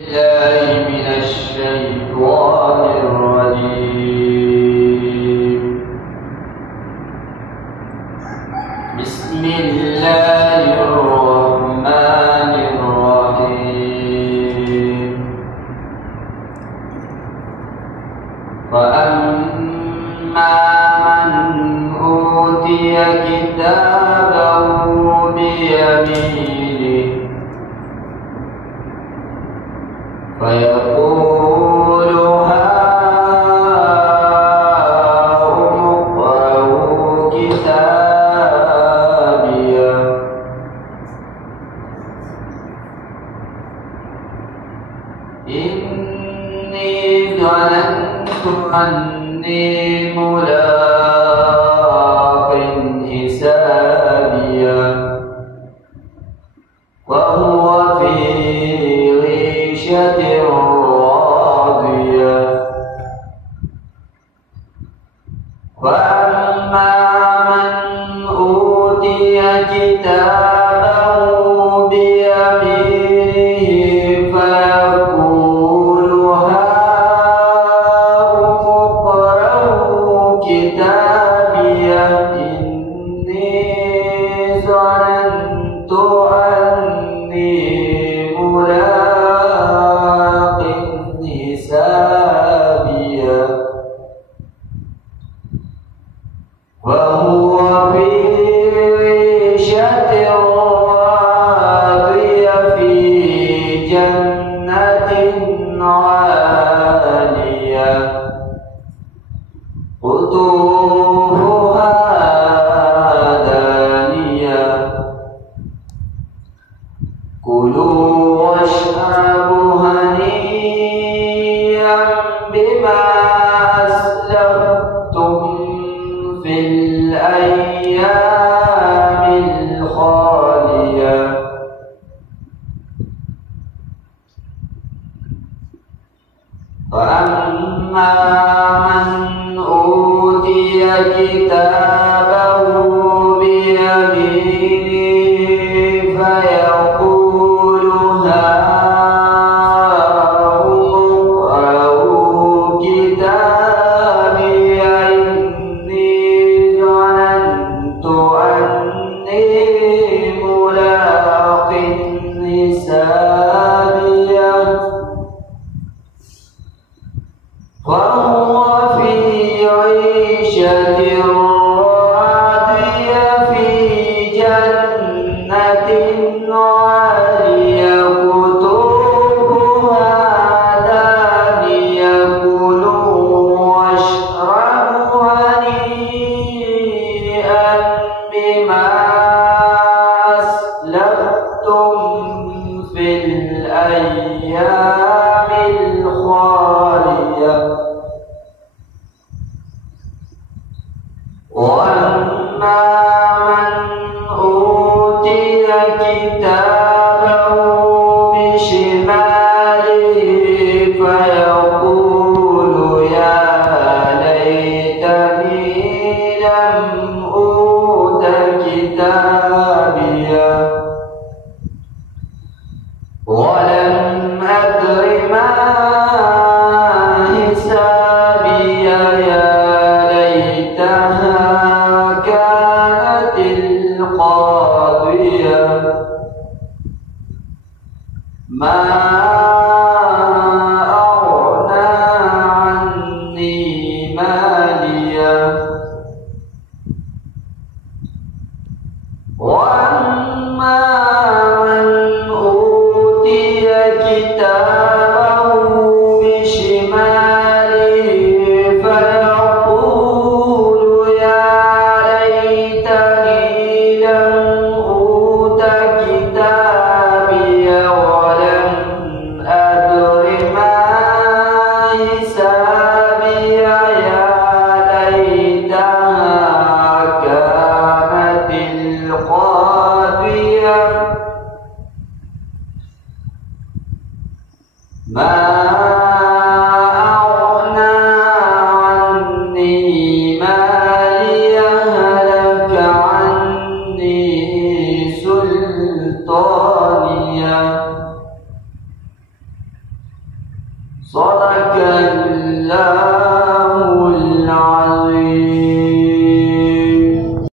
الله من الشيطان الرجيم. بسم الله الرحمن الرحيم. فأما من أوتي كتابه بيمينه فيقول هاؤم اقرءوا كتابيه إني ظننت أني ملاق حسابيه وهو في عيشة راضية. وأما من أوتي كتابه بيمينه فيقول هاؤم اقرءوا كتابيه إني ظننت أني ملاق حسابيه وهو في عيشة راضية في جنة عالية قطوفها دانية كلوا واشربوا هنيئا بما أسلفتم في الأيام الخالية. فأما من أوتي كتابه بيمينه فيقول هاؤم اقرءوا كتابيه إني ظننت أني ملاق حسابيه وهو في عيشة راضية في جنة عالية قطوفها دانية كلوا واشربوا هنيئا بما أسلفتم في الأيام الخالية. وأما من أوتي كتابه بشماله فيقول يا ليتني لم أوت كتابيه ولم أدر ما حسابيه يا ليتها كانت القاضية ما أغنى عني ماليه. وأما من أوتي كتابه بشماله فيقول يا ليتني لم أوت كتابيه ولم أدر ما حسابيه يا ليتها كانت القاضية ما أغنى عني ماليه هلك عني سلطانيه صدق الله